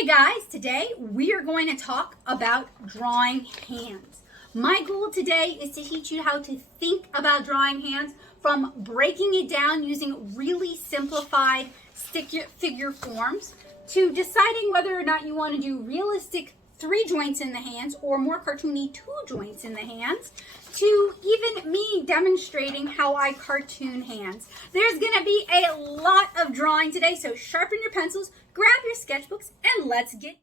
Hey guys, today we are going to talk about drawing hands. My goal today is to teach you how to think about drawing hands from breaking it down using really simplified stick figure forms to deciding whether or not you want to do realistic 3 joints in the hands or more cartoony 2 joints in the hands, to even me demonstrating how I cartoon hands. There's going to be a lot of drawing today, so sharpen your pencils, grab your sketchbooks, and let's get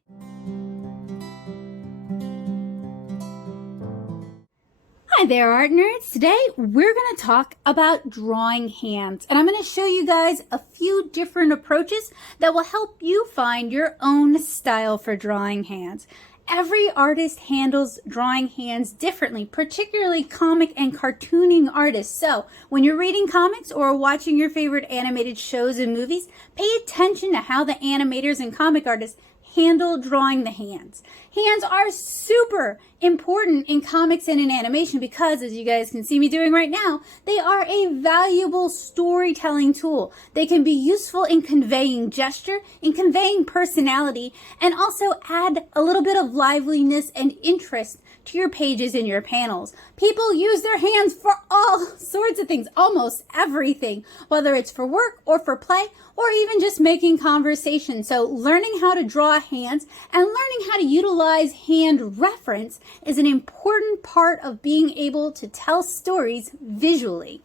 Hi there, art nerds. Today we're going to talk about drawing hands, and I'm going to show you guys a few different approaches that will help you find your own style for drawing hands. Every artist handles drawing hands differently, particularly comic and cartooning artists. So when you're reading comics or watching your favorite animated shows and movies, pay attention to how the animators and comic artists handle drawing the hands. Hands are super important in comics and in animation because, as you guys can see me doing right now, they are a valuable storytelling tool. They can be useful in conveying gesture, in conveying personality, and also add a little bit of liveliness and interest to your pages and your panels. People use their hands for all sorts of things, almost everything, whether it's for work or for play or even just making conversation. So learning how to draw hands and learning how to utilize hand reference is an important part of being able to tell stories visually.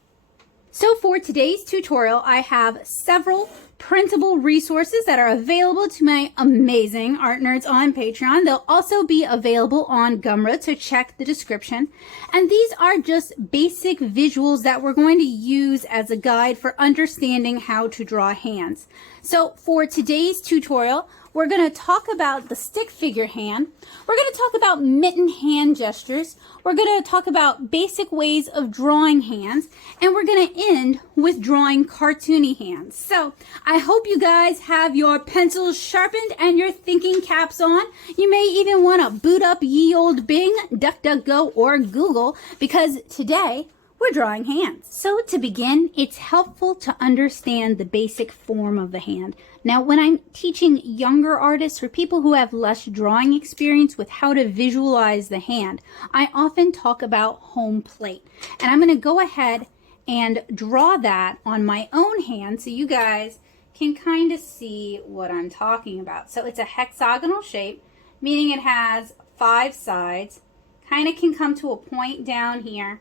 So for today's tutorial, I have several printable resources that are available to my amazing art nerds on Patreon. They'll also be available on Gumroad, so check the description. And these are just basic visuals that we're going to use as a guide for understanding how to draw hands. So for today's tutorial, we're going to talk about the stick figure hand. We're going to talk about mitten hand gestures. We're going to talk about basic ways of drawing hands. And we're going to end with drawing cartoony hands. So I hope you guys have your pencils sharpened and your thinking caps on. You may even want to boot up ye old Bing, DuckDuckGo, or Google, because today we're drawing hands. So to begin, it's helpful to understand the basic form of the hand. Now, when I'm teaching younger artists or people who have less drawing experience with how to visualize the hand, I often talk about home plate. And I'm going to go ahead and draw that on my own hand so you guys can kind of see what I'm talking about. So it's a hexagonal shape, meaning it has 5 sides, kind of can come to a point down here.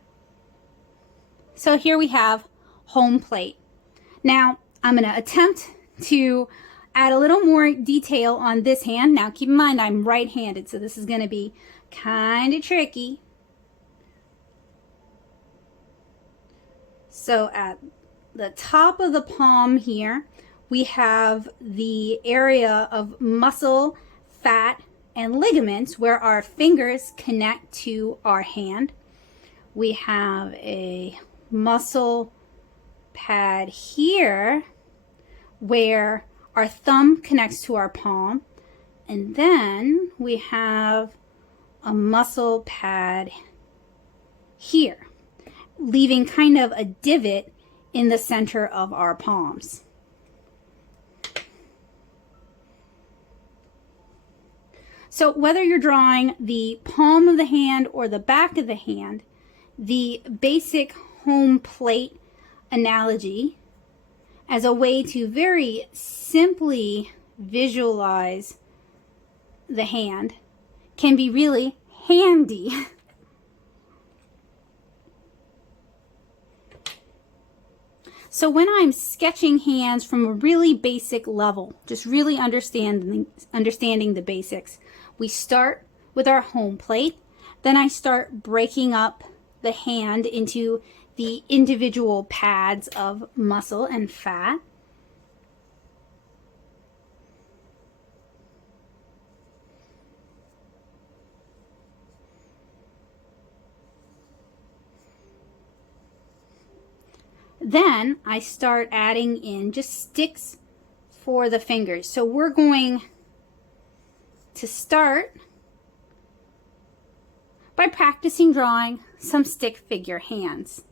So here we have home plate. Now I'm going to attempt to add a little more detail on this hand. Now keep in mind I'm right-handed, so this is going to be kind of tricky. So at the top of the palm here, we have the area of muscle, fat, and ligaments where our fingers connect to our hand. We have a muscle pad here where our thumb connects to our palm, and then we have a muscle pad here, leaving kind of a divot in the center of our palms. So whether you're drawing the palm of the hand or the back of the hand, the basic home plate analogy as a way to very simply visualize the hand can be really handy. So when I'm sketching hands from a really basic level, just really understanding the basics, we start with our home plate. Then I start breaking up the hand into the individual pads of muscle and fat. Then I start adding in just sticks for the fingers. So we're going to start by practicing drawing some stick figure hands.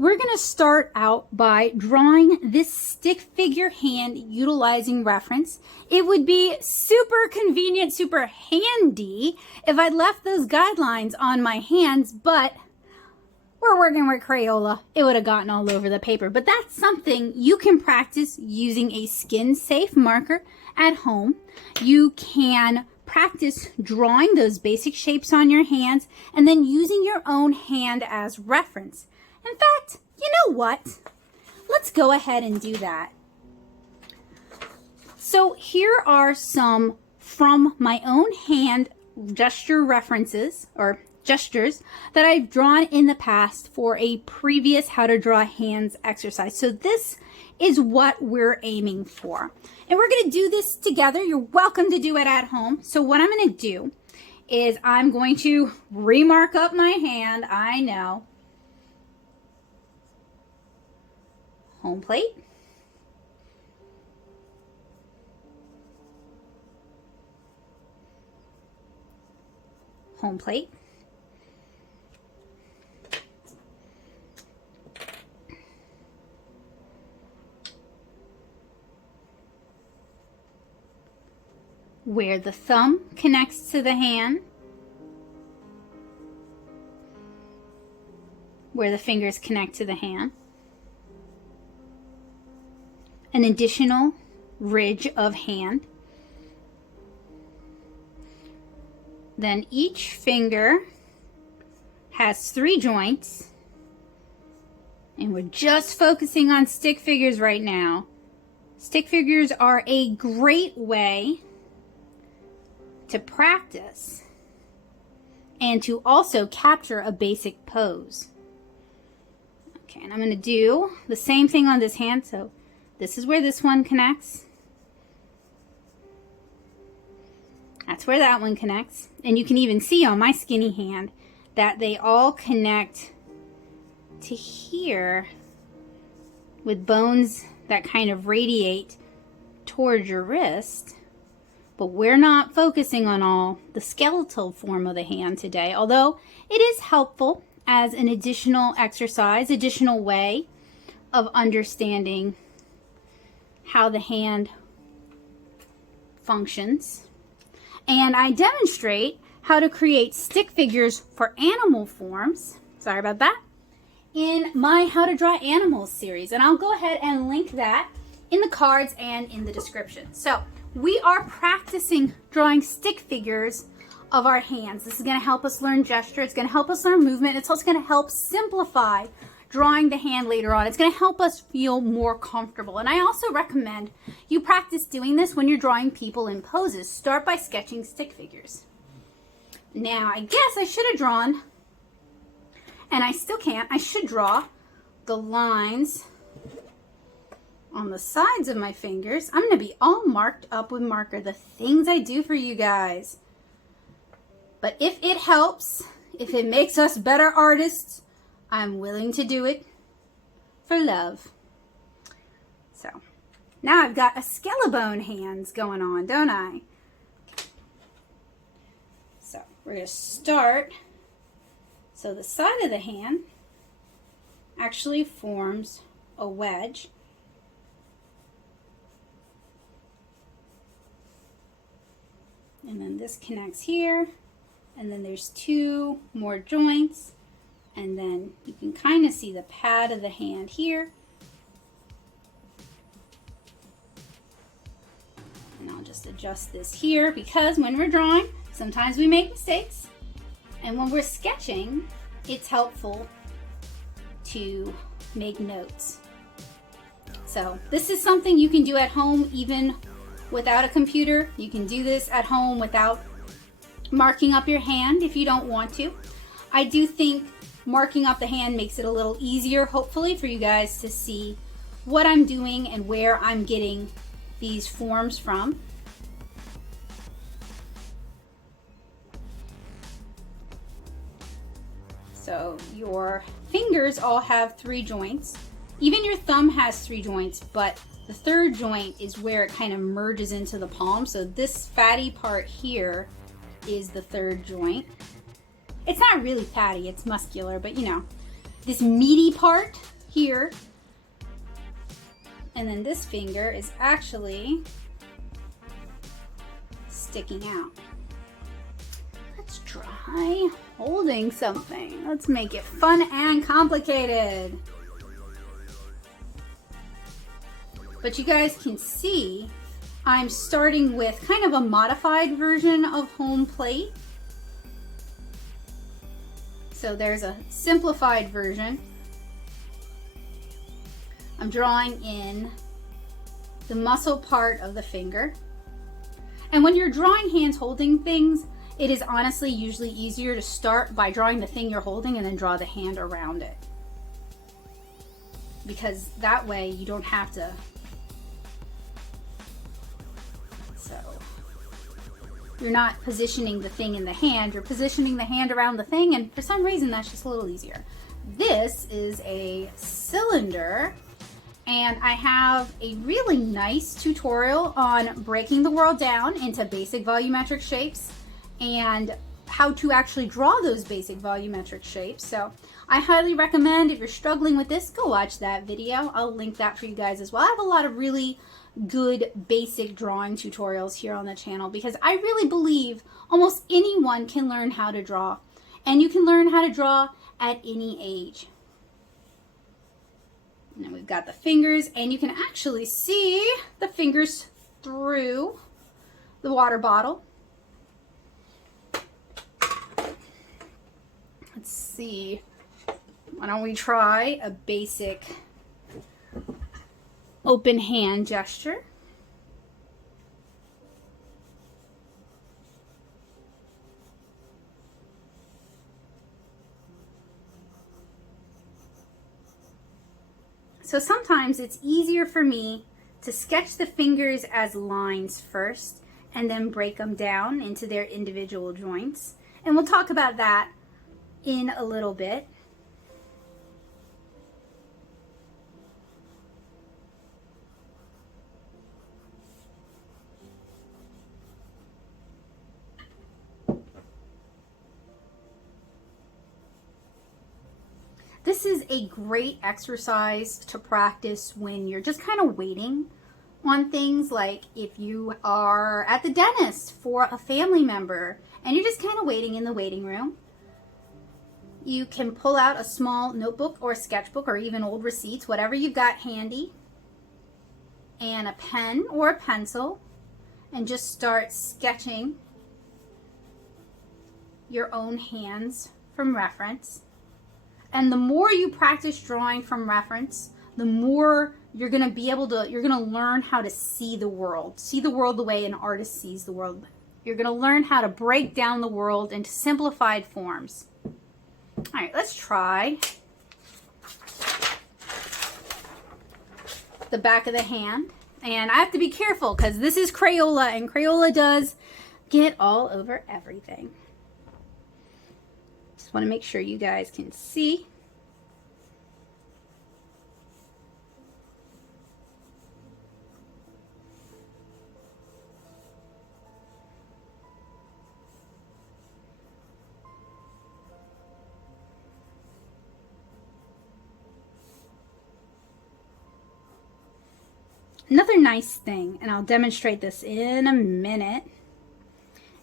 we're going to start out by drawing this stick figure hand utilizing reference. It would be super convenient, super handy if I left those guidelines on my hands, but we're working with Crayola. It would have gotten all over the paper. But that's something you can practice using a skin-safe marker at home. You can practice drawing those basic shapes on your hands and then using your own hand as reference. In fact, you know what? Let's go ahead and do that. So here are some from my own hand gesture references or gestures that I've drawn in the past for a previous how to draw hands exercise. So this is what we're aiming for. And we're going to do this together. You're welcome to do it at home. So what I'm going to do is I'm going to remark up my hand. I know. Home plate. Home plate. Where the thumb connects to the hand, where the fingers connect to the hand, an additional ridge of hand. Then each finger has 3 joints, and we're just focusing on stick figures right now. Stick figures are a great way to practice and to also capture a basic pose. Okay, and I'm going to do the same thing on this hand. So this is where this one connects. That's where that one connects. And you can even see on my skinny hand that they all connect to here with bones that kind of radiate towards your wrist. But we're not focusing on all the skeletal form of the hand today, although it is helpful as an additional exercise, additional way of understanding how the hand functions. And I demonstrate how to create stick figures for animal forms, sorry about that, in my How to Draw Animals series. And I'll go ahead and link that in the cards and in the description. So we are practicing drawing stick figures of our hands. This is going to help us learn gesture. It's going to help us learn movement. It's also going to help simplify drawing the hand later on. It's going to help us feel more comfortable. And I also recommend you practice doing this when you're drawing people in poses. Start by sketching stick figures. Now, I guess I should have drawn, and I still can't, I should draw the lines on the sides of my fingers. I'm going to be all marked up with marker, the things I do for you guys. But if it helps, if it makes us better artists, I'm willing to do it for love. So now I've got a skeleton hands going on, don't I? So we're going to start. So the side of the hand actually forms a wedge. And then this connects here. And then there's 2 more joints. And then you can kind of see the pad of the hand here. And I'll just adjust this here because when we're drawing, sometimes we make mistakes. And when we're sketching, it's helpful to make notes. So this is something you can do at home even without a computer. You can do this at home without marking up your hand if you don't want to. I do think marking up the hand makes it a little easier, hopefully, for you guys to see what I'm doing and where I'm getting these forms from. So your fingers all have 3 joints. Even your thumb has 3 joints, but the 3rd joint is where it kind of merges into the palm. So this fatty part here is the 3rd joint. It's not really fatty, it's muscular, but you know, this meaty part here. And then this finger is actually sticking out. Let's try holding something. Let's make it fun and complicated. But you guys can see I'm starting with kind of a modified version of home plate. So there's a simplified version. I'm drawing in the muscle part of the finger. And when you're drawing hands holding things, it is honestly usually easier to start by drawing the thing you're holding and then draw the hand around it. Because that way you don't have to. So you're not positioning the thing in the hand, you're positioning the hand around the thing, and for some reason that's just a little easier. This is a cylinder, and I have a really nice tutorial on breaking the world down into basic volumetric shapes and how to actually draw those basic volumetric shapes. So I highly recommend, if you're struggling with this, go watch that video. I'll link that for you guys as well. I have a lot of really good basic drawing tutorials here on the channel because I really believe almost anyone can learn how to draw, and you can learn how to draw at any age. And then we've got the fingers, and you can actually see the fingers through the water bottle. Let's see. Why don't we try a basic open hand gesture? So sometimes it's easier for me to sketch the fingers as lines first and then break them down into their individual joints. And we'll talk about that in a little bit. This is a great exercise to practice when you're just kind of waiting on things, like if you are at the dentist for a family member and you're just kind of waiting in the waiting room. You can pull out a small notebook or a sketchbook or even old receipts, whatever you've got handy, and a pen or a pencil, and just start sketching your own hands from reference. And the more you practice drawing from reference, the more you're going to be able to, you're going to learn how to see the world the way an artist sees the world. You're going to learn how to break down the world into simplified forms. All right, let's try the back of the hand. And I have to be careful because this is Crayola, and Crayola does get all over everything. Just want to make sure you guys can see. Another nice thing, and I'll demonstrate this in a minute,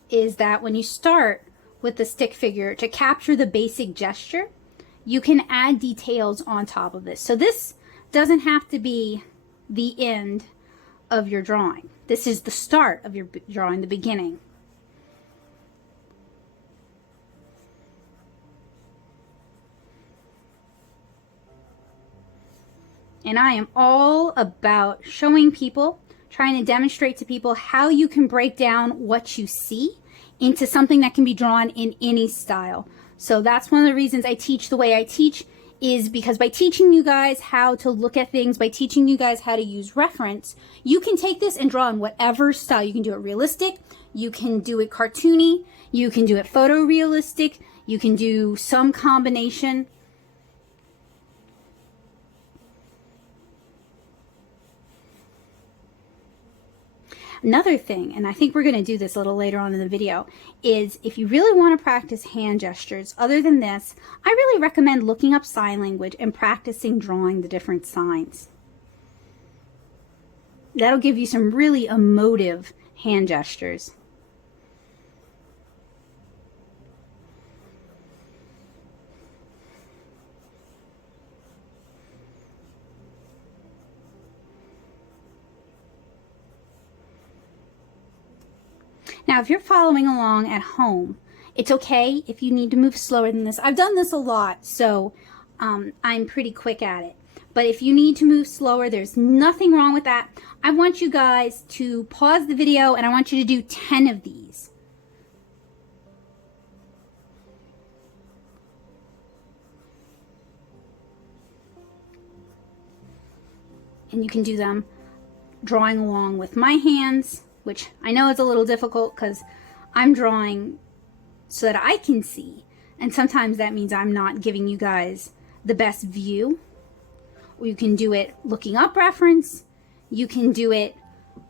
is that when you start with the stick figure to capture the basic gesture, you can add details on top of this. So this doesn't have to be the end of your drawing. This is the start of your drawing, the beginning. And I am all about showing people, trying to demonstrate to people how you can break down what you see into something that can be drawn in any style. So that's one of the reasons I teach the way I teach, is because by teaching you guys how to look at things, by teaching you guys how to use reference, you can take this and draw in whatever style. You can do it realistic, you can do it cartoony, you can do it photorealistic, you can do some combination. Another thing, and I think we're going to do this a little later on in the video, is if you really want to practice hand gestures other than this, I really recommend looking up sign language and practicing drawing the different signs. That'll give you some really emotive hand gestures. Now, if you're following along at home, it's okay if you need to move slower than this. I've done this a lot, so I'm pretty quick at it. But if you need to move slower, there's nothing wrong with that. I want you guys to pause the video and I want you to do 10 of these. And you can do them drawing along with my hands, which I know is a little difficult because I'm drawing so that I can see. And sometimes that means I'm not giving you guys the best view. Or you can do it looking up reference. You can do it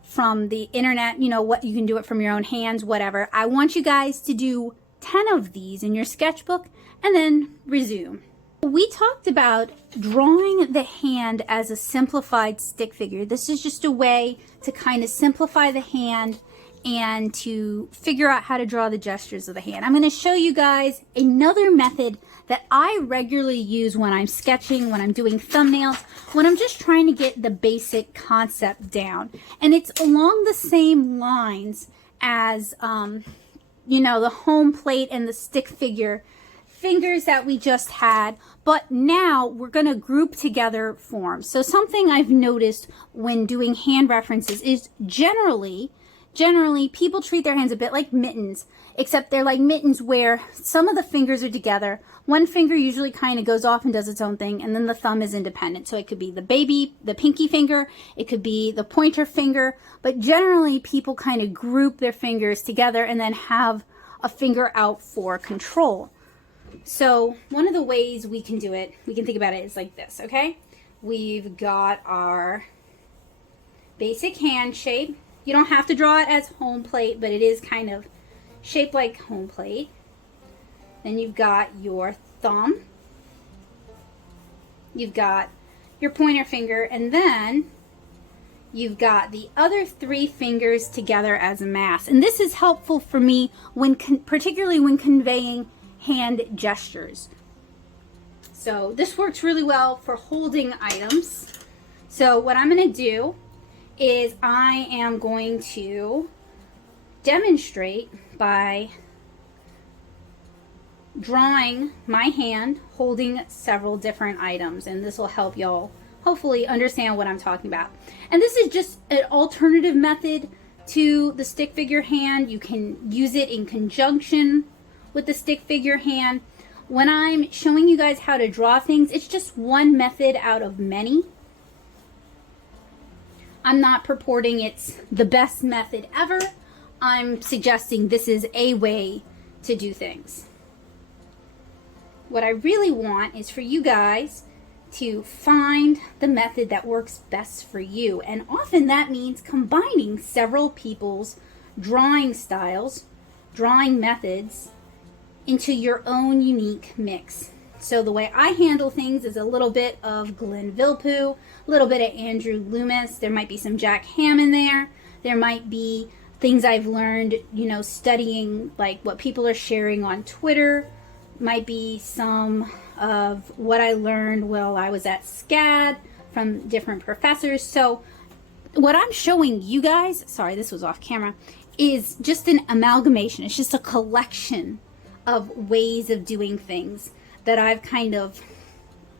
from the internet, you know, what you can do it from your own hands, whatever. I want you guys to do 10 of these in your sketchbook and then resume. We talked about drawing the hand as a simplified stick figure. This is just a way to kind of simplify the hand and to figure out how to draw the gestures of the hand. I'm going to show you guys another method that I regularly use when I'm sketching, when I'm doing thumbnails, when I'm just trying to get the basic concept down. And it's along the same lines as, you know, the home plate and the stick figure fingers that we just had, but now we're going to group together forms. So something I've noticed when doing hand references is generally people treat their hands a bit like mittens, except they're like mittens where some of the fingers are together. One finger usually kind of goes off and does its own thing, and then the thumb is independent. So it could be the pinky finger, it could be the pointer finger, but generally people kind of group their fingers together and then have a finger out for control. So one of the ways we can do it, we can think about it, is like this, okay? We've got our basic hand shape. You don't have to draw it as home plate, but it is kind of shaped like home plate. Then you've got your thumb. You've got your pointer finger, and then you've got the other three fingers together as a mass. And this is helpful for me when particularly when conveying hand gestures. So this works really well for holding items. So what I'm going to do is I am going to demonstrate by drawing my hand holding several different items, and this will help y'all hopefully understand what I'm talking about. And this is just an alternative method to the stick figure hand. You can use it in conjunction with the stick figure hand. When I'm showing you guys how to draw things, it's just one method out of many. I'm not purporting it's the best method ever. I'm suggesting this is a way to do things. What I really want is for you guys to find the method that works best for you. And often that means combining several people's drawing styles, drawing methods, into your own unique mix. So the way I handle things is a little bit of Glenn Vilppu, a little bit of Andrew Loomis. There might be some Jack Ham in there. There might be things I've learned, you know, studying like what people are sharing on Twitter. Might be some of what I learned while I was at SCAD from different professors. So what I'm showing you guys, sorry, this was off camera, is just an amalgamation. It's just a collection of ways of doing things that I've kind of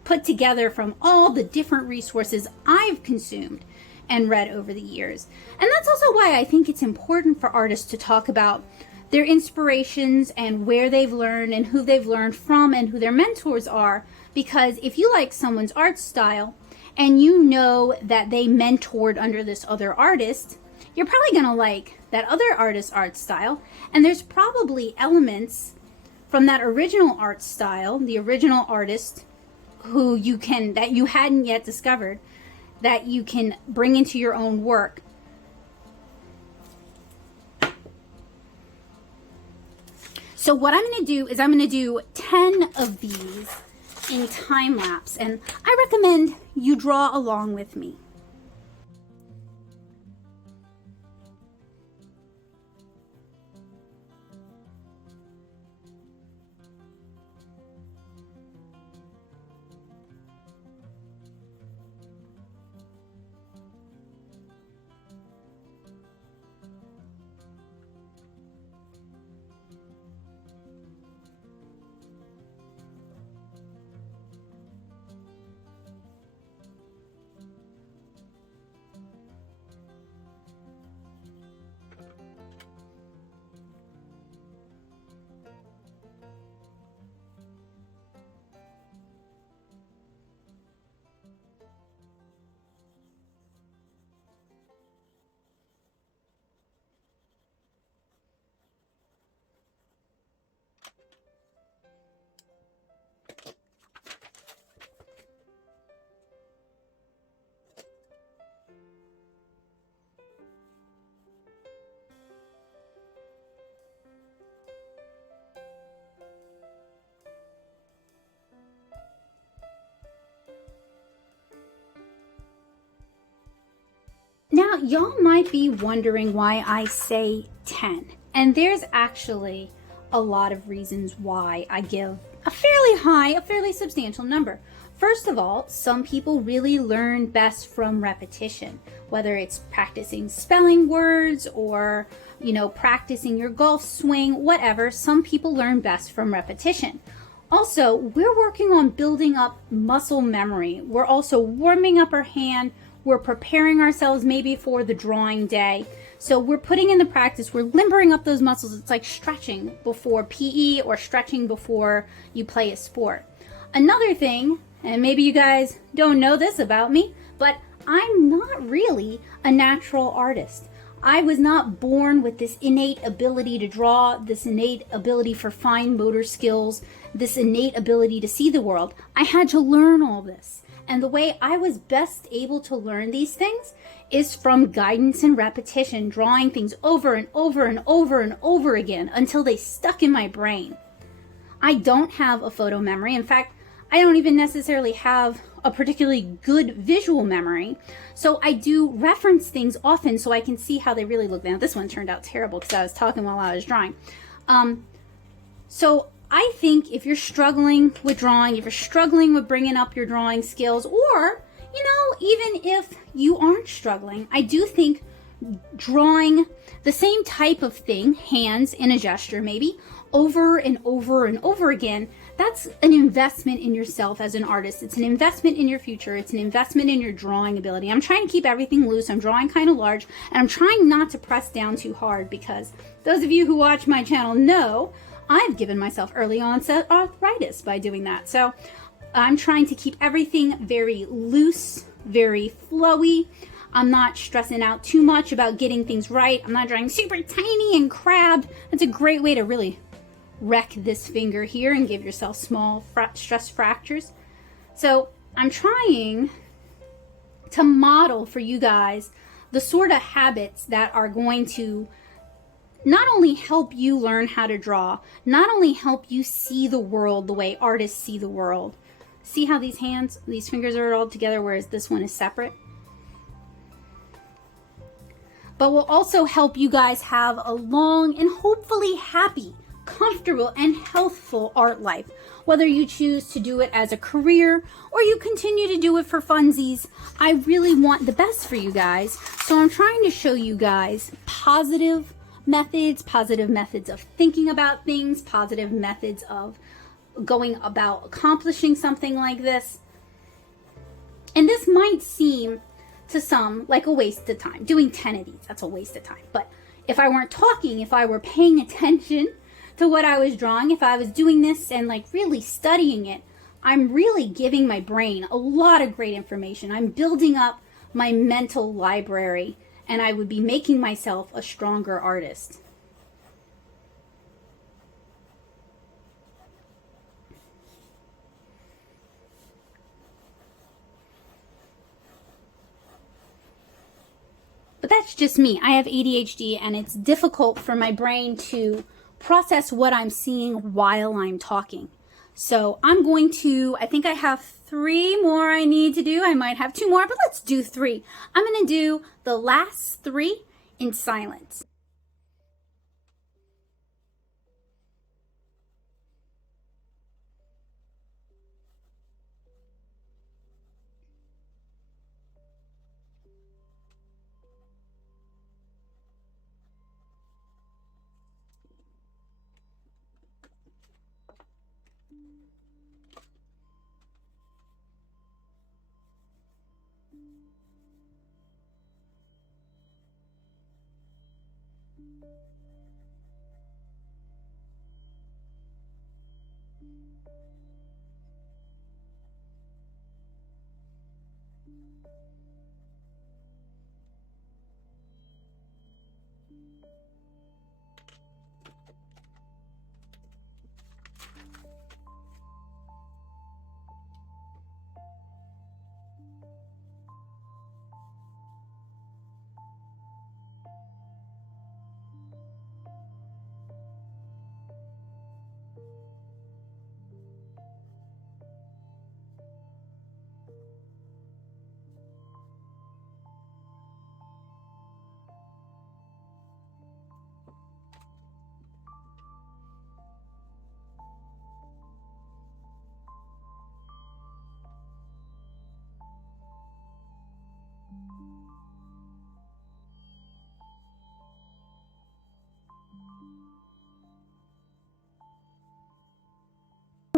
put together from all the different resources I've consumed and read over the years. And that's also why I think it's important for artists to talk about their inspirations and where they've learned and who they've learned from and who their mentors are. Because if you like someone's art style and you know that they mentored under this other artist, you're probably going to like that other artist's art style. And there's probably elements from that original art style, the original artist who that you hadn't yet discovered, that you can bring into your own work. So what I'm going to do is I'm going to do 10 of these in time lapse, and I recommend you draw along with me. Now, y'all might be wondering why I say 10, and there's actually a lot of reasons why I give a fairly high, a fairly substantial number. First of all, some people really learn best from repetition, whether it's practicing spelling words or, practicing your golf swing, whatever. Some people learn best from repetition. Also, we're working on building up muscle memory. We're also warming up our hand. We're preparing ourselves maybe for the drawing day. So we're putting in the practice, we're limbering up those muscles. It's like stretching before PE or stretching before you play a sport. Another thing, and maybe you guys don't know this about me, but I'm not really a natural artist. I was not born with this innate ability to draw, this innate ability for fine motor skills, this innate ability to see the world. I had to learn all this. And the way I was best able to learn these things is from guidance and repetition, drawing things over and over and over and over again until they stuck in my brain. I don't have a photo memory. In fact, I don't even necessarily have a particularly good visual memory. So I do reference things often so I can see how they really look. Now, this one turned out terrible because I was talking while I was drawing. So I think if you're struggling with drawing, if you're struggling with bringing up your drawing skills, or, even if you aren't struggling, I do think drawing the same type of thing, hands in a gesture maybe, over and over and over again, that's an investment in yourself as an artist. It's an investment in your future. It's an investment in your drawing ability. I'm trying to keep everything loose. I'm drawing kind of large, and I'm trying not to press down too hard because those of you who watch my channel know I've given myself early onset arthritis by doing that. So I'm trying to keep everything very loose, very flowy. I'm not stressing out too much about getting things right. I'm not drawing super tiny and crabbed. That's a great way to really wreck this finger here and give yourself small stress fractures. So I'm trying to model for you guys the sort of habits that are going to not only help you learn how to draw, not only help you see the world the way artists see the world. See how these fingers are all together, whereas this one is separate? But will also help you guys have a long and hopefully happy, comfortable, and healthful art life. Whether you choose to do it as a career or you continue to do it for funsies, I really want the best for you guys. So I'm trying to show you guys positive methods of thinking about things, positive methods of going about accomplishing something like this. And this might seem to some like a waste of time. Doing 10 of these, that's a waste of time. But if I weren't talking, if I were paying attention to what I was drawing, if I was doing this and like really studying it, I'm really giving my brain a lot of great information. I'm building up my mental library, and I would be making myself a stronger artist. But that's just me. I have ADHD, and it's difficult for my brain to process what I'm seeing while I'm talking. So I'm going to, I think I have 3 more I need to do. I might have 2 more, but let's do 3. I'm going to do the last 3 in silence.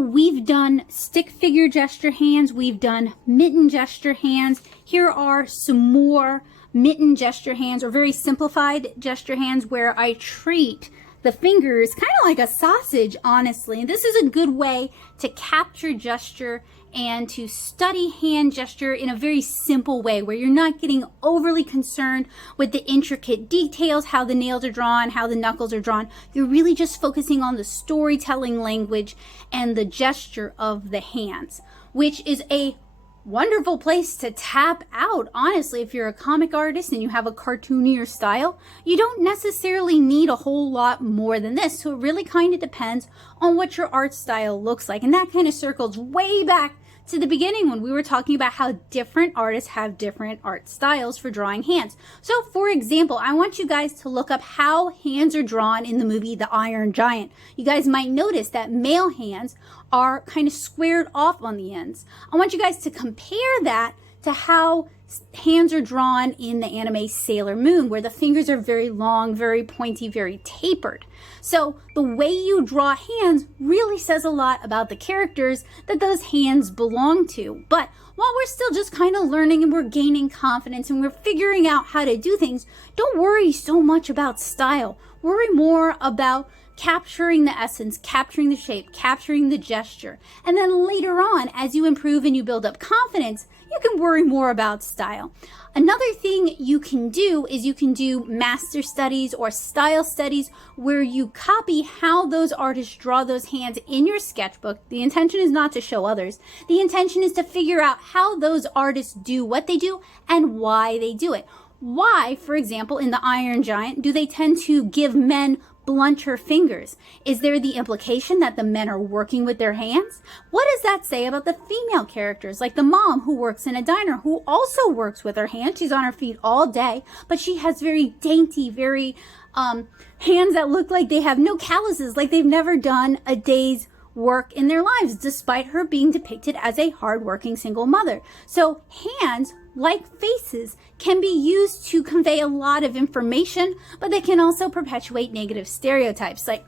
We've done stick figure gesture hands. We've done mitten gesture hands. Here are some more mitten gesture hands, or very simplified gesture hands, where I treat the fingers kind of like a sausage, honestly. And this is a good way to capture gesture and to study hand gesture in a very simple way, where you're not getting overly concerned with the intricate details, how the nails are drawn, how the knuckles are drawn. You're really just focusing on the storytelling language and the gesture of the hands, which is a wonderful place to tap out. Honestly, if you're a comic artist and you have a cartoonier style, you don't necessarily need a whole lot more than this. So it really kind of depends on what your art style looks like. And that kind of circles way back to the beginning when we were talking about how different artists have different art styles for drawing hands. So for example, I want you guys to look up how hands are drawn in the movie The Iron Giant. You guys might notice that male hands are kind of squared off on the ends. I want you guys to compare that to how hands are drawn in the anime Sailor Moon, where the fingers are very long, very pointy, very tapered. So the way you draw hands really says a lot about the characters that those hands belong to. But while we're still just kind of learning and we're gaining confidence and we're figuring out how to do things, don't worry so much about style. Worry more about capturing the essence, capturing the shape, capturing the gesture. And then later on, as you improve and you build up confidence, you can worry more about style. Another thing you can do is you can do master studies or style studies, where you copy how those artists draw those hands in your sketchbook. The intention is not to show others. The intention is to figure out how those artists do what they do and why they do it. Why, for example, in The Iron Giant, do they tend to give men blunter fingers? Is there the implication that the men are working with their hands? What does that say about the female characters, like the mom who works in a diner, who also works with her hands? She's on her feet all day, but she has very dainty, very hands that look like they have no calluses, like they've never done a day's work in their lives, despite her being depicted as a hardworking single mother. So hands, like faces, can be used to convey a lot of information, but they can also perpetuate negative stereotypes. Like,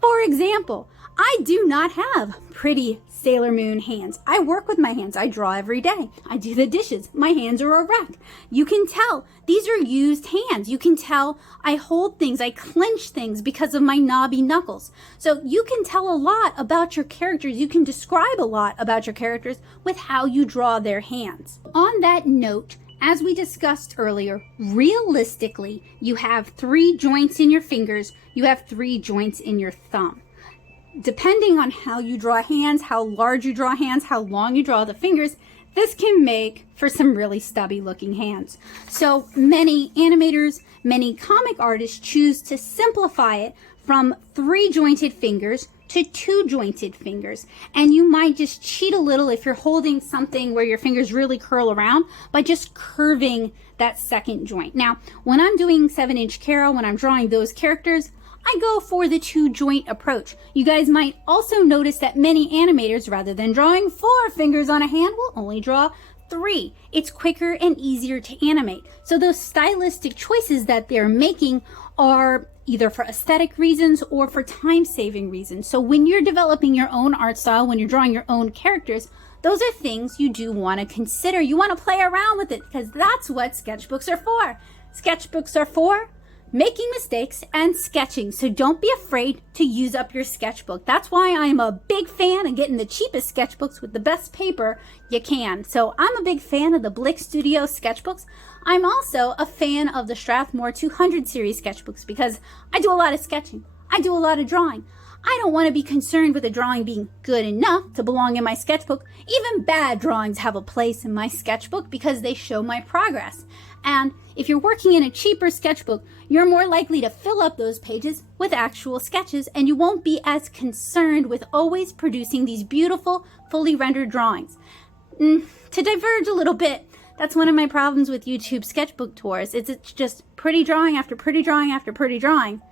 for example, I do not have pretty Sailor Moon hands. I work with my hands. I draw every day. I do the dishes. My hands are a wreck. You can tell these are used hands. You can tell I hold things, I clench things because of my knobby knuckles. So you can tell a lot about your characters. You can describe a lot about your characters with how you draw their hands. On that note, as we discussed earlier, realistically, you have 3 joints in your fingers. You have 3 joints in your thumb. Depending on how you draw hands, how large you draw hands, how long you draw the fingers, this can make for some really stubby looking hands. So many animators, many comic artists choose to simplify it from 3 jointed fingers to 2 jointed fingers. And you might just cheat a little if you're holding something where your fingers really curl around by just curving that second joint. Now, when I'm doing 7-inch Carol, when I'm drawing those characters, I go for the 2 joint approach. You guys might also notice that many animators, rather than drawing 4 fingers on a hand, will only draw 3. It's quicker and easier to animate. So those stylistic choices that they're making are either for aesthetic reasons or for time-saving reasons. So when you're developing your own art style, when you're drawing your own characters, those are things you do want to consider. You want to play around with it because that's what sketchbooks are for. Sketchbooks are for making mistakes and sketching. So don't be afraid to use up your sketchbook. That's why I'm a big fan of getting the cheapest sketchbooks with the best paper you can. So I'm a big fan of the Blick Studio sketchbooks. I'm also a fan of the Strathmore 200 series sketchbooks because I do a lot of sketching. I do a lot of drawing. I don't want to be concerned with a drawing being good enough to belong in my sketchbook. Even bad drawings have a place in my sketchbook because they show my progress. And if you're working in a cheaper sketchbook, you're more likely to fill up those pages with actual sketches, and you won't be as concerned with always producing these beautiful, fully rendered drawings. To diverge a little bit, that's one of my problems with YouTube sketchbook tours. It's just pretty drawing after pretty drawing after pretty drawing.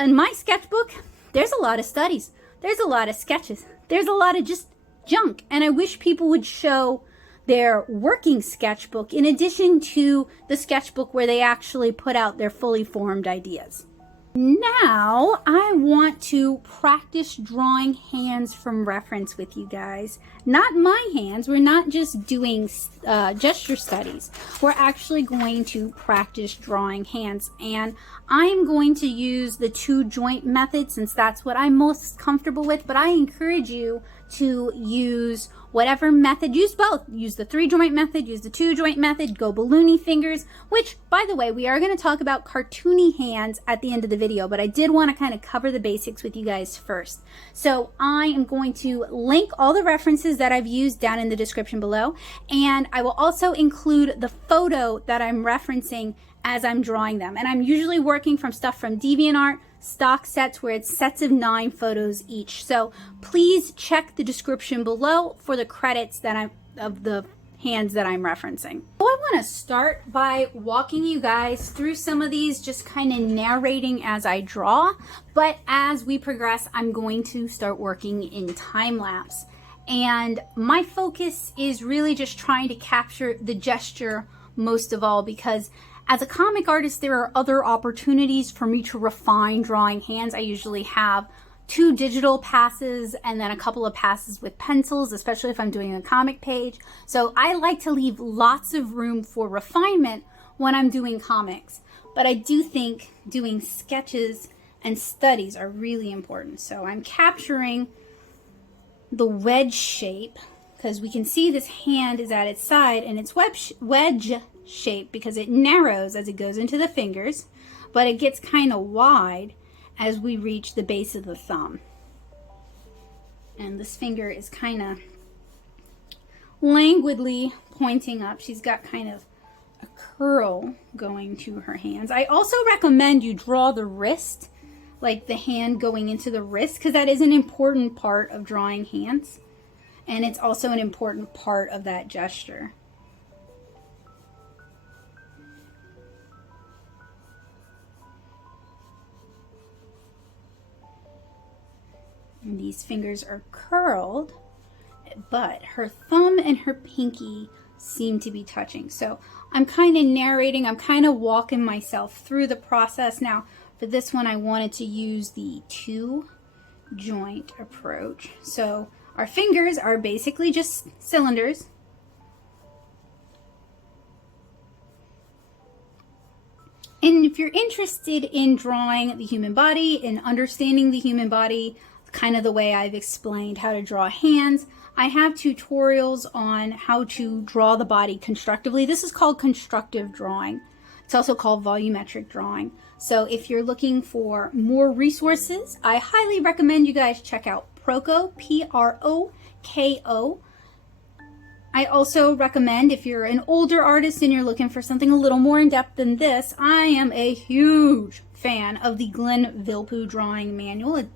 In my sketchbook, there's a lot of studies. There's a lot of sketches. There's a lot of just junk, and I wish people would show their working sketchbook in addition to the sketchbook where they actually put out their fully formed ideas. Now I want to practice drawing hands from reference with you guys. Not my hands. We're not just doing gesture studies. We're actually going to practice drawing hands, and I'm going to use the 2 joint method since that's what I'm most comfortable with, but I encourage you to use whatever method. Use both. Use the 3 joint method, use the 2 joint method, go balloony fingers, which, by the way, we are going to talk about cartoony hands at the end of the video, but I did want to kind of cover the basics with you guys first. So I am going to link all the references that I've used down in the description below, and I will also include the photo that I'm referencing as I'm drawing them. And I'm usually working from stuff from DeviantArt, stock sets where it's sets of 9 photos each. So please check the description below for the credits that of the hands that I'm referencing. So I want to start by walking you guys through some of these, just kind of narrating as I draw. But as we progress, I'm going to start working in time lapse. And my focus is really just trying to capture the gesture most of all, because as a comic artist, there are other opportunities for me to refine drawing hands. I usually have 2 digital passes and then a couple of passes with pencils, especially if I'm doing a comic page. So I like to leave lots of room for refinement when I'm doing comics. But I do think doing sketches and studies are really important. So I'm capturing the wedge shape because we can see this hand is at its side, and it's wedge shape because it narrows as it goes into the fingers, but it gets kind of wide as we reach the base of the thumb. And this finger is kind of languidly pointing up. She's got kind of a curl going to her hands. I also recommend you draw the wrist, like the hand going into the wrist, because that is an important part of drawing hands, and it's also an important part of that gesture. And these fingers are curled, but her thumb and her pinky seem to be touching. So I'm kind of narrating, I'm kind of walking myself through the process. Now, for this one, I wanted to use the 2 joint approach. So our fingers are basically just cylinders. And if you're interested in drawing the human body and understanding the human body, kind of the way I've explained how to draw hands, I have tutorials on how to draw the body constructively. This is called constructive drawing. It's also called volumetric drawing. So if you're looking for more resources, I highly recommend you guys check out Proko, Proko. I also recommend, if you're an older artist and you're looking for something a little more in depth than this, I am a huge fan of the Glenn Vilppu drawing manual. It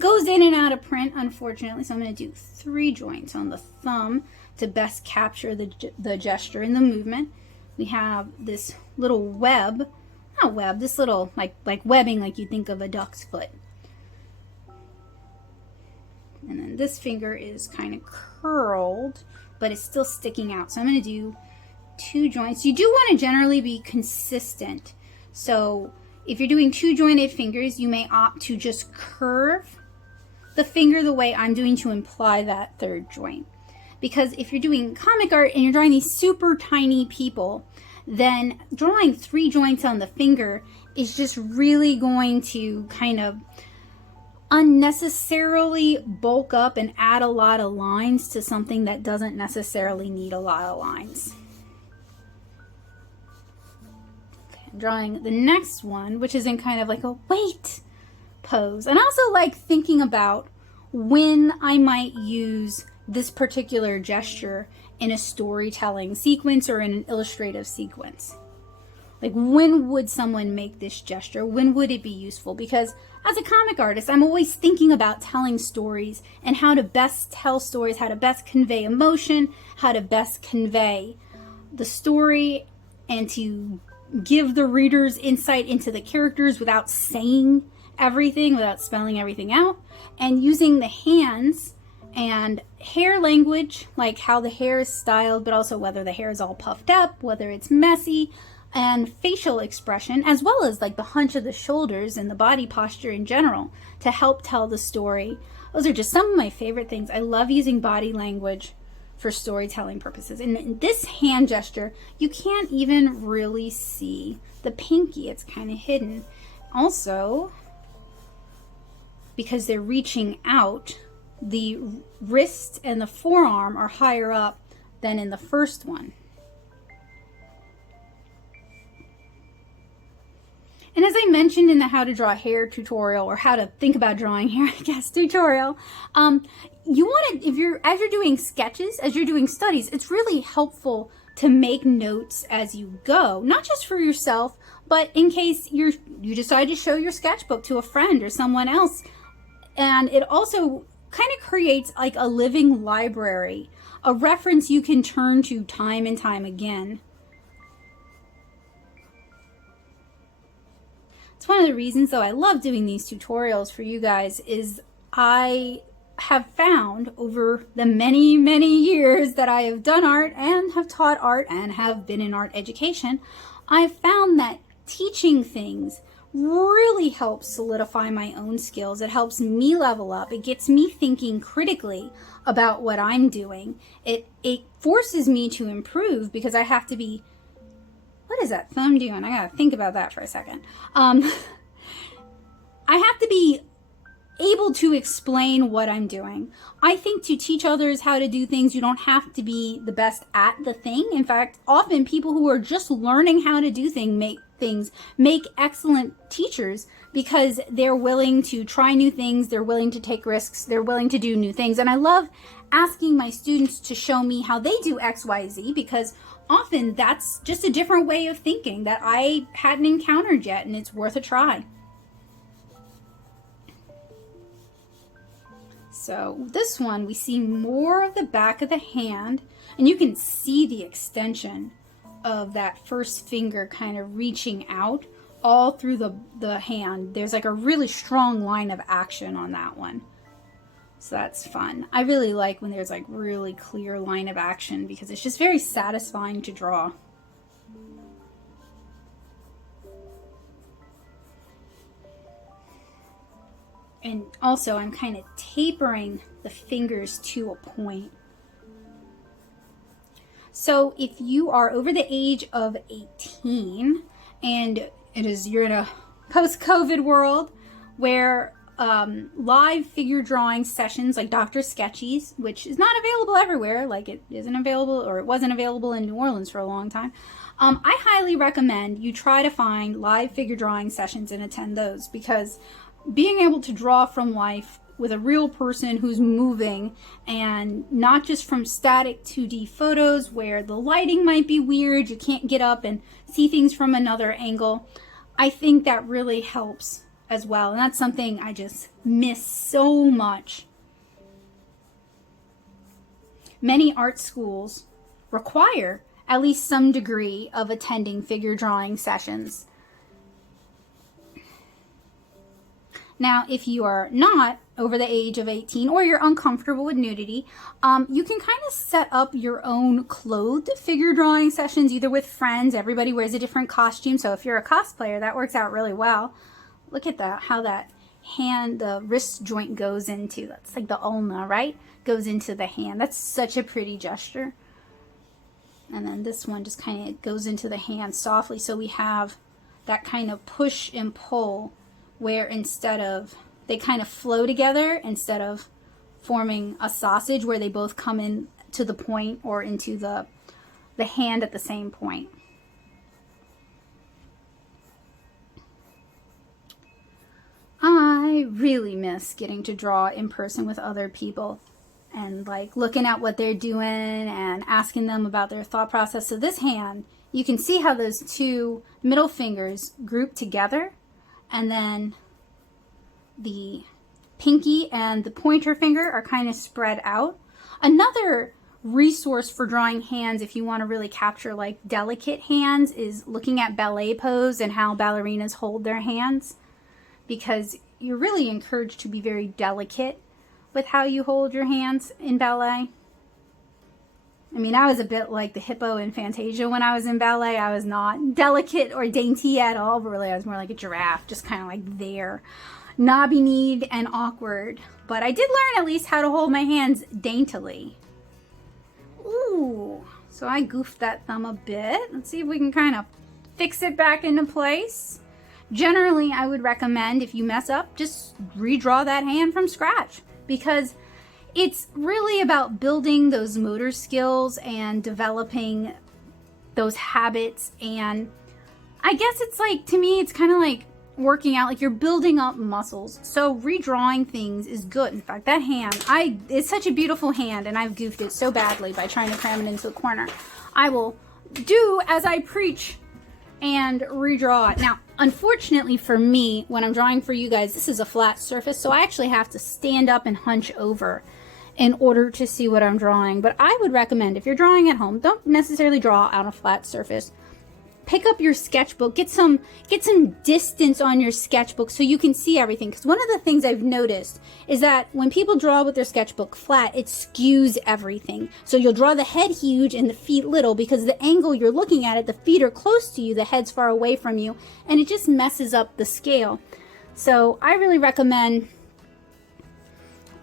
goes in and out of print, unfortunately, so I'm going to do 3 joints on the thumb to best capture the gesture and the movement. We have this little web, not web, this little like webbing like you think of a duck's foot. And then this finger is kind of curled, but it's still sticking out. So I'm going to do 2 joints. You do want to generally be consistent. So if you're doing 2 jointed fingers, you may opt to just curve the finger the way I'm doing to imply that 3rd joint. Because if you're doing comic art and you're drawing these super tiny people, then drawing 3 joints on the finger is just really going to kind of unnecessarily bulk up and add a lot of lines to something that doesn't necessarily need a lot of lines. Okay, I'm drawing the next one, which is in kind of like a wait pose. And I also like thinking about when I might use this particular gesture in a storytelling sequence or in an illustrative sequence. Like, when would someone make this gesture? When would it be useful? Because as a comic artist, I'm always thinking about telling stories and how to best tell stories, how to best convey emotion, how to best convey the story, and to give the readers insight into the characters without saying everything, without spelling everything out, and using the hands and hair language, like how the hair is styled, but also whether the hair is all puffed up, whether it's messy, and facial expression, as well as like the hunch of the shoulders and the body posture in general to help tell the story. Those are just some of my favorite things. I love using body language for storytelling purposes. And in this hand gesture, you can't even really see the pinky. It's kind of hidden. Also, because they're reaching out, the wrist and the forearm are higher up than in the first one. And as I mentioned in the how to draw hair tutorial, or how to think about drawing hair, I guess, tutorial, you want to, as you're doing sketches, as you're doing studies, it's really helpful to make notes as you go, not just for yourself, but in case you decide to show your sketchbook to a friend or someone else. And it also kind of creates like a living library, a reference you can turn to time and time again. It's one of the reasons, though, I love doing these tutorials for you guys is I have found over the many, many years that I have done art and have taught art and have been in art education, I've found that teaching things really helps solidify my own skills. It helps me level up. It gets me thinking critically about what I'm doing. It forces me to improve because I have to be, what is that thumb doing? I gotta think about that for a second. I have to be able to explain what I'm doing. I think to teach others how to do things, you don't have to be the best at the thing. In fact, often people who are just learning how to do things make excellent teachers because they're willing to try new things, they're willing to take risks, they're willing to do new things. And I love asking my students to show me how they do XYZ because often that's just a different way of thinking that I hadn't encountered yet, and it's worth a try. So this one, we see more of the back of the hand, and you can see the extension of that first finger kind of reaching out all through the hand. There's like a really strong line of action on that one. So that's fun. I really like when there's like really clear line of action because it's just very satisfying to draw. And also I'm kind of tapering the fingers to a point. So if you are over the age of 18 and you're in a post-COVID world where live figure drawing sessions like Dr. Sketchy's, which is not available everywhere, like it isn't available or it wasn't available in New Orleans for a long time, I highly recommend you try to find live figure drawing sessions and attend those because being able to draw from life with a real person who's moving, and not just from static 2D photos where the lighting might be weird, you can't get up and see things from another angle. I think that really helps as well, and that's something I just miss so much. Many art schools require at least some degree of attending figure drawing sessions. Now, if you are not over the age of 18 or you're uncomfortable with nudity, you can kind of set up your own clothed figure drawing sessions, either with friends. Everybody wears a different costume, so if you're a cosplayer, that works out really well. Look at that, how that hand, the wrist joint goes into, that's like the ulna, right? Goes into the hand. That's such a pretty gesture. And then this one just kind of goes into the hand softly, so we have that kind of push and pull where instead of, they kind of flow together instead of forming a sausage where they both come in to the point or into the hand at the same point. I really miss getting to draw in person with other people and like looking at what they're doing and asking them about their thought process. So this hand, you can see how those two middle fingers group together, and then the pinky and the pointer finger are kind of spread out. Another resource for drawing hands, if you want to really capture like delicate hands, is looking at ballet pose and how ballerinas hold their hands, because you're really encouraged to be very delicate with how you hold your hands in ballet. I mean, I was a bit like the hippo in Fantasia when I was in ballet. I was not delicate or dainty at all, but really I was more like a giraffe, just kind of like there, knobby-kneed and awkward. But I did learn at least how to hold my hands daintily. Ooh, so I goofed that thumb a bit. Let's see if we can kind of fix it back into place. Generally, I would recommend, if you mess up, just redraw that hand from scratch, because it's really about building those motor skills and developing those habits. And I guess it's like, to me, it's kind of like working out, like you're building up muscles. So redrawing things is good. In fact, that hand, it's such a beautiful hand, and I've goofed it so badly by trying to cram it into the corner. I will do as I preach and redraw it. Now, unfortunately for me, when I'm drawing for you guys, this is a flat surface, so I actually have to stand up and hunch over in order to see what I'm drawing. But I would recommend, if you're drawing at home, don't necessarily draw on a flat surface. Pick up your sketchbook, get some distance on your sketchbook so you can see everything. Because one of the things I've noticed is that when people draw with their sketchbook flat, it skews everything. So you'll draw the head huge and the feet little, because the angle you're looking at it, the feet are close to you, the head's far away from you, and it just messes up the scale. So I really recommend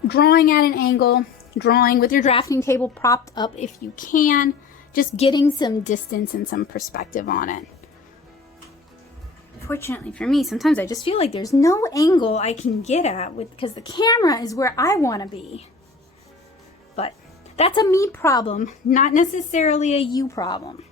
drawing at an angle, drawing with your drafting table propped up if you can, just getting some distance and some perspective on it. Fortunately for me, sometimes I just feel like there's no angle I can get at because the camera is where I want to be. But that's a me problem, not necessarily a you problem.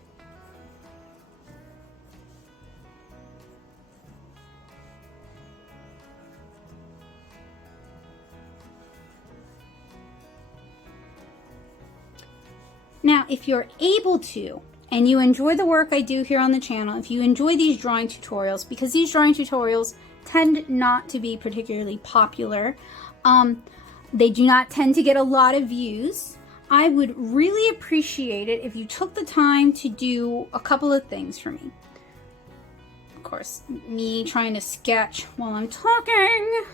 Now, if you're able to, and you enjoy the work I do here on the channel, if you enjoy these drawing tutorials, because these drawing tutorials tend not to be particularly popular, they do not tend to get a lot of views, I would really appreciate it if you took the time to do a couple of things for me. Of course, me trying to sketch while I'm talking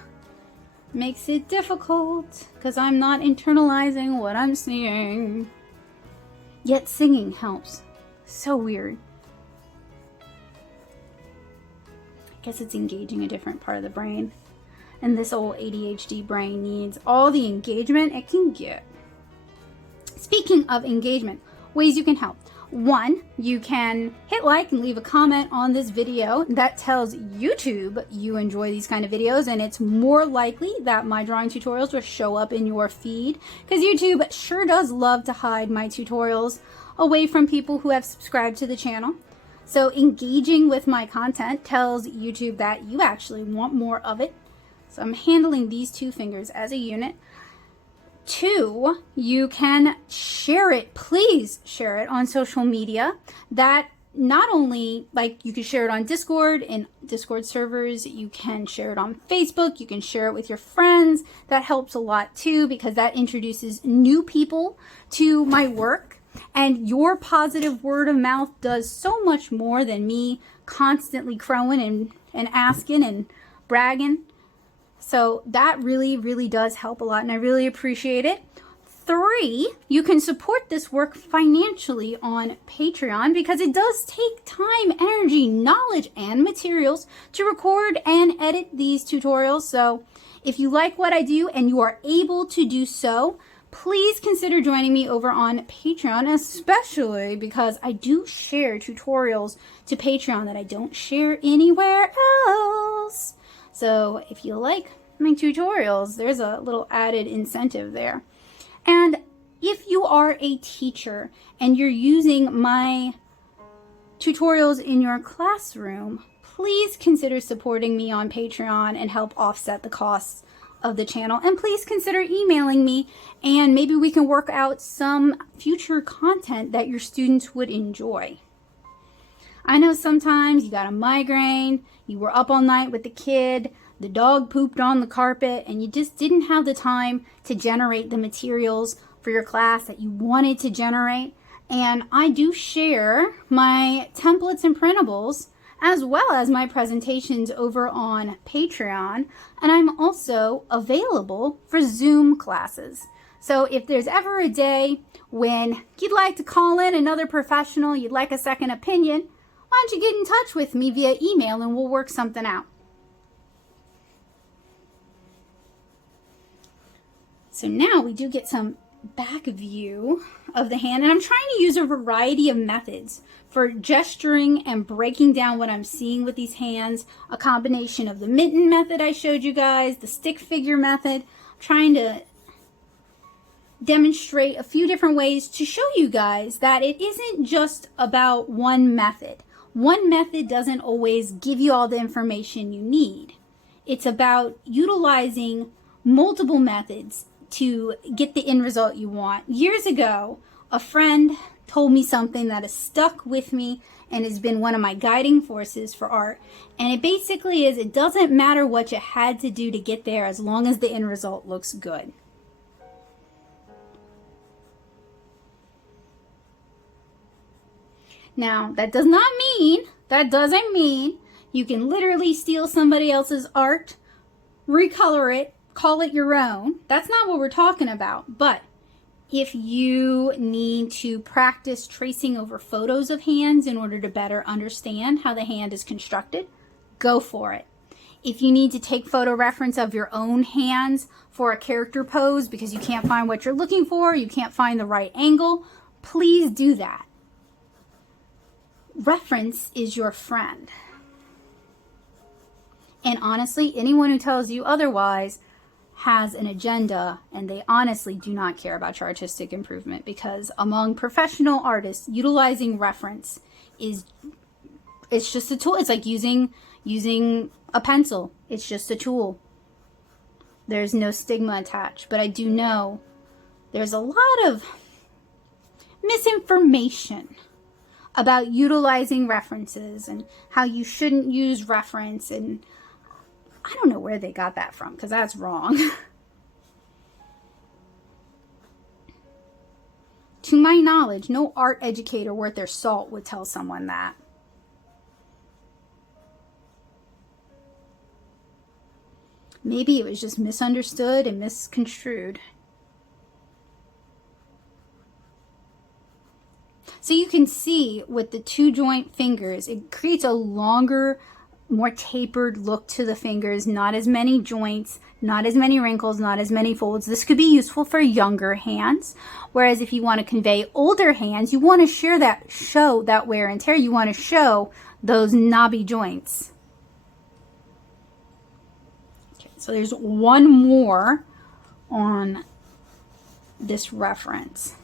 makes it difficult, because I'm not internalizing what I'm seeing. Yet singing helps. So weird. I guess it's engaging a different part of the brain. And this old ADHD brain needs all the engagement it can get. Speaking of engagement, ways you can help. One, you can hit like and leave a comment on this video. That tells YouTube you enjoy these kind of videos, and it's more likely that my drawing tutorials will show up in your feed, because YouTube sure does love to hide my tutorials away from people who have subscribed to the channel. So engaging with my content tells YouTube that you actually want more of it. So I'm handling these two fingers as a unit. 2, you can share it. Please share it on social media. That not only, like, you can share it on Discord, in Discord servers, you can share it on Facebook, you can share it with your friends. That helps a lot too, because that introduces new people to my work. And your positive word of mouth does so much more than me constantly crowing and asking and bragging. So that really, really does help a lot, and I really appreciate it. 3, you can support this work financially on Patreon, because it does take time, energy, knowledge, and materials to record and edit these tutorials. So if you like what I do and you are able to do so, please consider joining me over on Patreon, especially because I do share tutorials to Patreon that I don't share anywhere else. So if you like my tutorials, there's a little added incentive there. And if you are a teacher and you're using my tutorials in your classroom, please consider supporting me on Patreon and help offset the costs of the channel. And please consider emailing me, and maybe we can work out some future content that your students would enjoy. I know sometimes you got a migraine, you were up all night with the kid, the dog pooped on the carpet, and you just didn't have the time to generate the materials for your class that you wanted to generate. And I do share my templates and printables as well as my presentations over on Patreon. And I'm also available for Zoom classes. So if there's ever a day when you'd like to call in another professional, you'd like a second opinion, why don't you get in touch with me via email and we'll work something out. So now we do get some back view of the hand, and I'm trying to use a variety of methods for gesturing and breaking down what I'm seeing with these hands. A combination of the mitten method I showed you guys, the stick figure method. I'm trying to demonstrate a few different ways to show you guys that it isn't just about one method. One method doesn't always give you all the information you need. It's about utilizing multiple methods to get the end result you want. Years ago, a friend told me something that has stuck with me and has been one of my guiding forces for art. And it basically is, it doesn't matter what you had to do to get there as long as the end result looks good. Now, that doesn't mean you can literally steal somebody else's art, recolor it, call it your own. That's not what we're talking about. But if you need to practice tracing over photos of hands in order to better understand how the hand is constructed, go for it. If you need to take photo reference of your own hands for a character pose because you can't find what you're looking for, you can't find the right angle, please do that. Reference is your friend. And honestly, anyone who tells you otherwise has an agenda, and they honestly do not care about your artistic improvement, because among professional artists, utilizing reference it's just a tool. It's like using a pencil. It's just a tool. There's no stigma attached. But I do know there's a lot of misinformation about utilizing references and how you shouldn't use reference, and I don't know where they got that from, because that's wrong. To my knowledge, no art educator worth their salt would tell someone that. Maybe it was just misunderstood and misconstrued. So you can see with the 2 joint fingers, it creates a longer, more tapered look to the fingers, not as many joints, not as many wrinkles, not as many folds. This could be useful for younger hands, whereas if you want to convey older hands, you want to show that wear and tear. You want to show those knobby joints. Okay, so there's one more on this reference.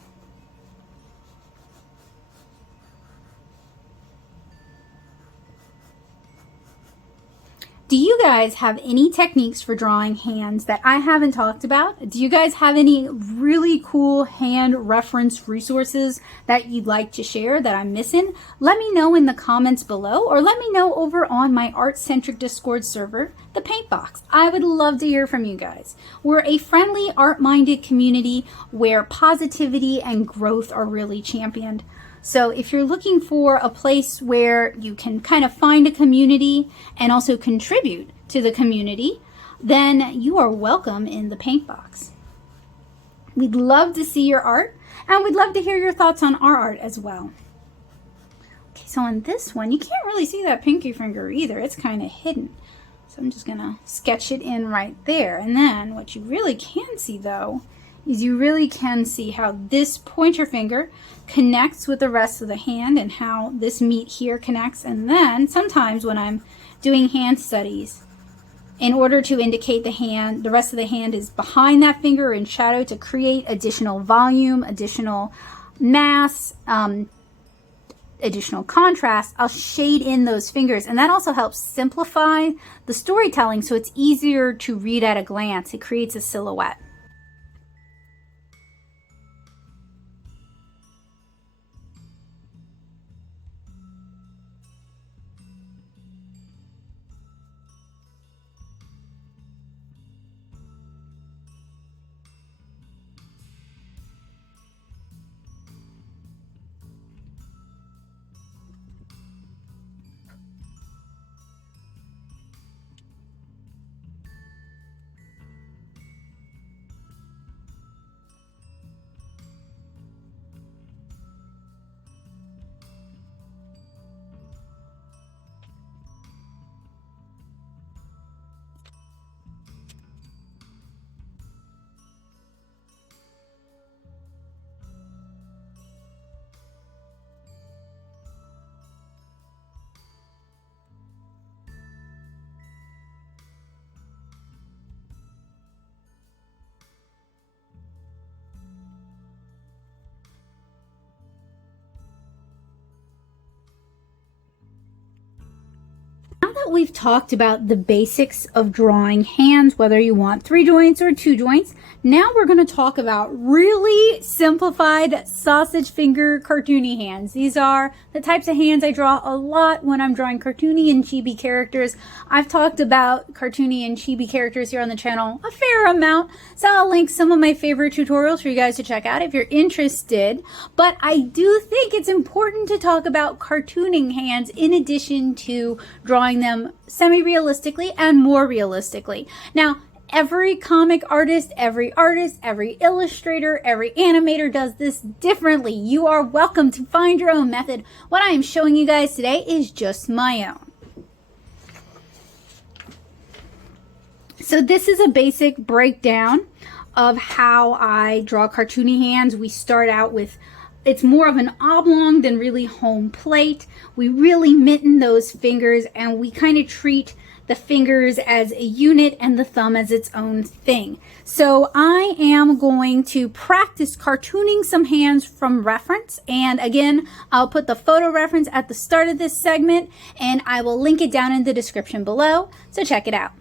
Do you guys have any techniques for drawing hands that I haven't talked about? Do you guys have any really cool hand reference resources that you'd like to share that I'm missing? Let me know in the comments below, or let me know over on my art-centric Discord server, the Paint Box. I would love to hear from you guys. We're a friendly, art-minded community where positivity and growth are really championed. So if you're looking for a place where you can kind of find a community and also contribute to the community, then you are welcome in the Paint Box. We'd love to see your art, and we'd love to hear your thoughts on our art as well. Okay, so on this one, you can't really see that pinky finger either. It's kind of hidden. So I'm just gonna sketch it in right there. And then what you really can see though, is you really can see how this pointer finger connects with the rest of the hand and how this meat here connects. And then sometimes when I'm doing hand studies, in order to indicate the rest of the hand is behind that finger in shadow to create additional volume, additional mass, additional contrast, I'll shade in those fingers. And that also helps simplify the storytelling so it's easier to read at a glance. It creates a silhouette. That we've talked about the basics of drawing hands, whether you want 3 joints or 2 joints, now we're going to talk about really simplified sausage finger cartoony hands. These are the types of hands I draw a lot when I'm drawing cartoony and chibi characters. I've talked about cartoony and chibi characters here on the channel a fair amount, so I'll link some of my favorite tutorials for you guys to check out if you're interested. But I do think it's important to talk about cartooning hands in addition to drawing them semi-realistically and more realistically. Now, every comic artist, every illustrator, every animator does this differently. You are welcome to find your own method. What I am showing you guys today is just my own. So this is a basic breakdown of how I draw cartoony hands. We start out with, it's more of an oblong than really home plate. We really mitten those fingers and we kind of treat the fingers as a unit and the thumb as its own thing. So I am going to practice cartooning some hands from reference. And again, I'll put the photo reference at the start of this segment and I will link it down in the description below. So check it out.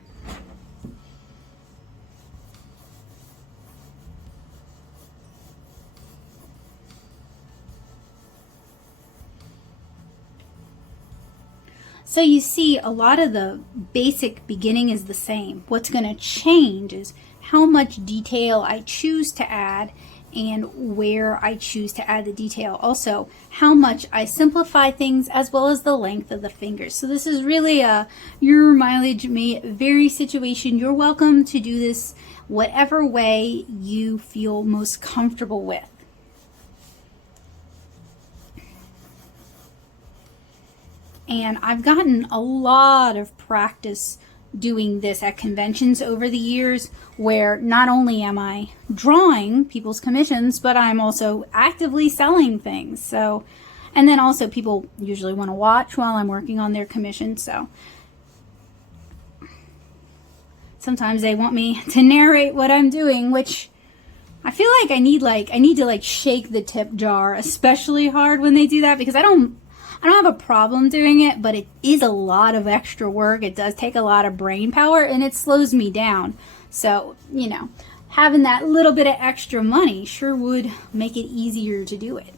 So you see a lot of the basic beginning is the same. What's going to change is how much detail I choose to add and where I choose to add the detail. Also, how much I simplify things as well as the length of the fingers. So this is really a your mileage may vary situation. You're welcome to do this whatever way you feel most comfortable with. And I've gotten a lot of practice doing this at conventions over the years, where not only am I drawing people's commissions, but I'm also actively selling things. So, and then also people usually want to watch while I'm working on their commission. So sometimes they want me to narrate what I'm doing, which I feel like I need to shake the tip jar especially hard when they do that, because I don't I don't have a problem doing it, but it is a lot of extra work. It does take a lot of brain power, and it slows me down. So, you know, having that little bit of extra money sure would make it easier to do it.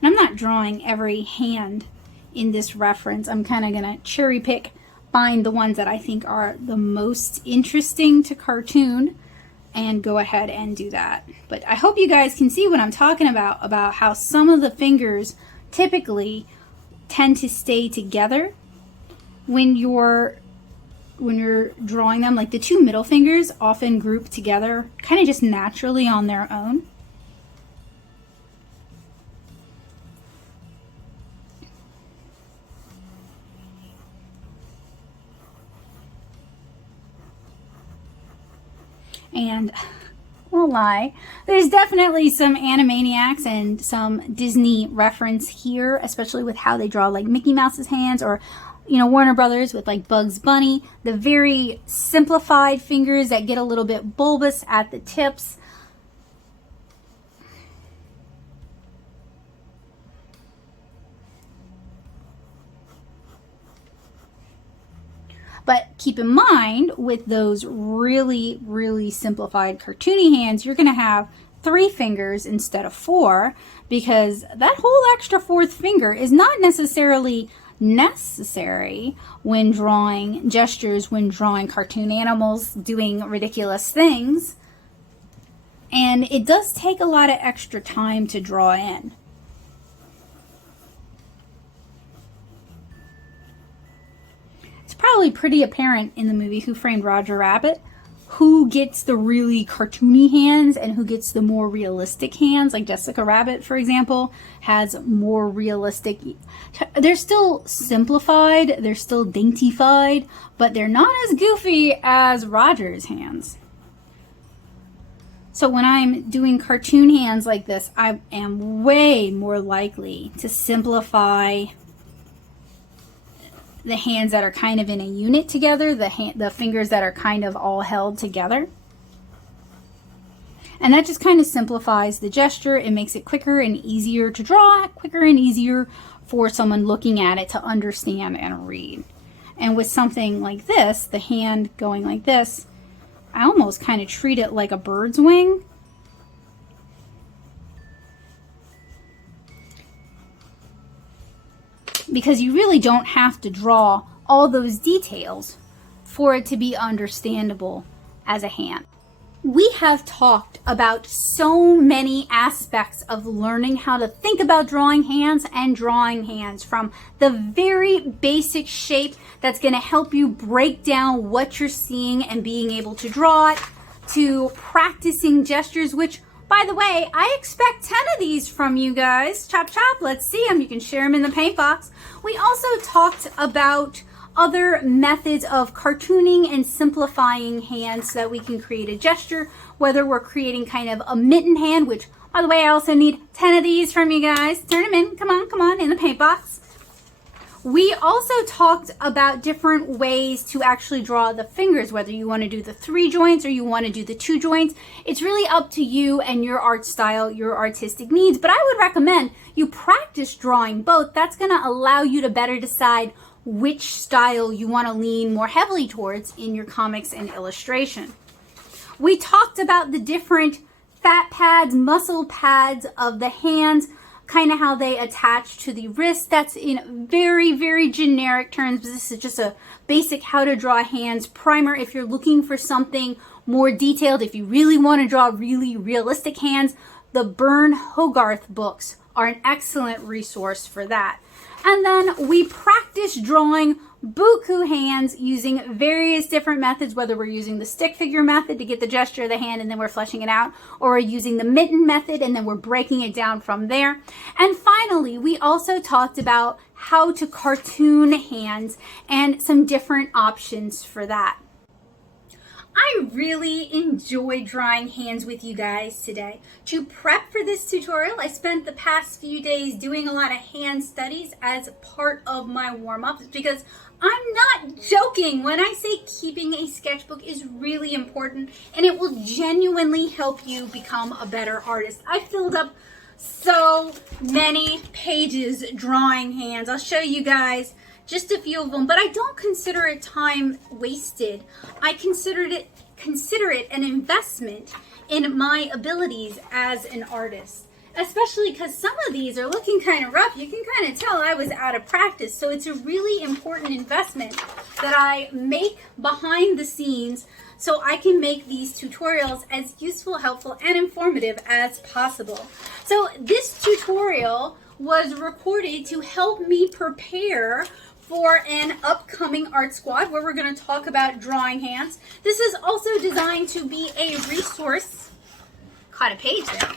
And I'm not drawing every hand in this reference. I'm kind of going to cherry pick, find the ones that I think are the most interesting to cartoon, and go ahead and do that. But I hope you guys can see what I'm talking about how some of the fingers typically tend to stay together when you're drawing them. Like the two middle fingers often group together kind of just naturally on their own. And I won't lie, there's definitely some Animaniacs and some Disney reference here, especially with how they draw like Mickey Mouse's hands, or, you know, Warner Brothers with like Bugs Bunny. The very simplified fingers that get a little bit bulbous at the tips. But keep in mind, with those really, really simplified cartoony hands, you're going to have 3 fingers instead of 4, because that whole extra 4th finger is not necessarily necessary when drawing gestures, when drawing cartoon animals doing ridiculous things. And it does take a lot of extra time to draw in. Probably pretty apparent in the movie Who Framed Roger Rabbit who gets the really cartoony hands and who gets the more realistic hands. Like Jessica Rabbit, for example, has more realistic. They're still simplified, they're still daintified, but they're not as goofy as Roger's hands. So when I'm doing cartoon hands like this, I am way more likely to simplify the hands that are kind of in a unit together, the fingers that are kind of all held together. And that just kind of simplifies the gesture. It makes it quicker and easier to draw, quicker and easier for someone looking at it to understand and read. And with something like this, the hand going like this, I almost kind of treat it like a bird's wing. Because you really don't have to draw all those details for it to be understandable as a hand. We have talked about so many aspects of learning how to think about drawing hands and drawing hands, from the very basic shape that's going to help you break down what you're seeing and being able to draw it, to practicing gestures, which, by the way, I expect 10 of these from you guys. Chop, chop, let's see them. You can share them in the paint box. We also talked about other methods of cartooning and simplifying hands so that we can create a gesture, whether we're creating kind of a mitten hand, which, by the way, I also need 10 of these from you guys. Turn them in. Come on, in the paint box. We also talked about different ways to actually draw the fingers, whether you want to do the 3 joints or you want to do the 2 joints. It's really up to you and your art style, your artistic needs, but I would recommend you practice drawing both. That's going to allow you to better decide which style you want to lean more heavily towards in your comics and illustration. We talked about the different fat pads, muscle pads of the hands, kind of how they attach to the wrist. That's in very, very generic terms. This is just a basic how to draw hands primer. If you're looking for something more detailed, if you really want to draw really realistic hands, the Byrne Hogarth books are an excellent resource for that. And then we practice drawing buku hands using various different methods, whether we're using the stick figure method to get the gesture of the hand and then we're fleshing it out, or we're using the mitten method and then we're breaking it down from there. And finally, we also talked about how to cartoon hands and some different options for that. I really enjoyed drawing hands with you guys today. To prep for this tutorial, I spent the past few days doing a lot of hand studies as part of my warm-ups because I'm not joking when I say keeping a sketchbook is really important and it will genuinely help you become a better artist. I filled up so many pages drawing hands. I'll show you guys just a few of them, but I don't consider it time wasted. I consider it an investment in my abilities as an artist, especially because some of these are looking kind of rough. You can kind of tell I was out of practice, so it's a really important investment that I make behind the scenes so I can make these tutorials as useful, helpful, and informative as possible. So this tutorial was recorded to help me prepare for an upcoming art squad where we're going to talk about drawing hands. This is also designed to be a resource, caught a page there,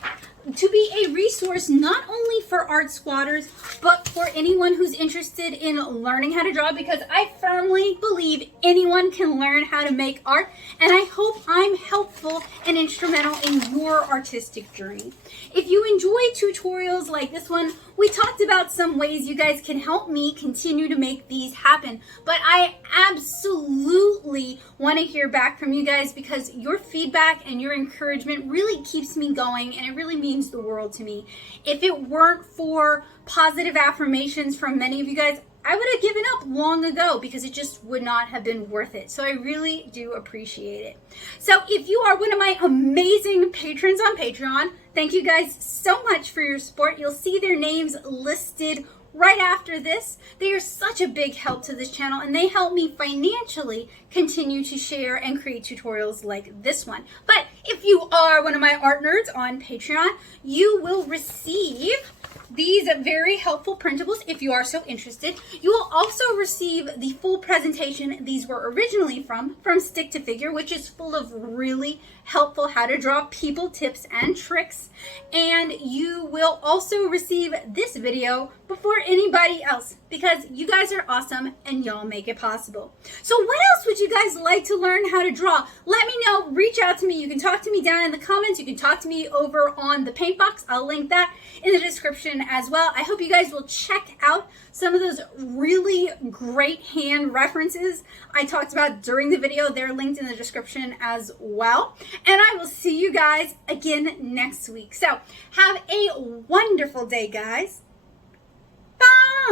to be a resource not only for art squatters, but for anyone who's interested in learning how to draw, because I firmly believe anyone can learn how to make art, and I hope I'm helpful and instrumental in your artistic journey. If you enjoy tutorials like this one, we talked about some ways you guys can help me continue to make these happen, but I absolutely want to hear back from you guys because your feedback and your encouragement really keeps me going, and it really means the world to me. If it weren't for positive affirmations from many of you guys, I would have given up long ago because it just would not have been worth it. So I really do appreciate it. So if you are one of my amazing patrons on Patreon, thank you guys so much for your support. You'll see their names listed right after this. They are such a big help to this channel, and they help me financially continue to share and create tutorials like this one. But if you are one of my art nerds on Patreon, you will receive these very helpful printables if you are so interested. You will also receive the full presentation these were originally from Stick to Figure, which is full of really helpful how to draw people tips and tricks. And you will also receive this video before anybody else because you guys are awesome and y'all make it possible. So what else would you guys like to learn how to draw? Let me know. Reach out to me. You can talk to me down in the comments. You can talk to me over on the paint box. I'll link that in the description as well. I hope you guys will check out some of those really great hand references I talked about during the video. They're linked in the description as well. And I will see you guys again next week. So have a wonderful day, guys. Bye.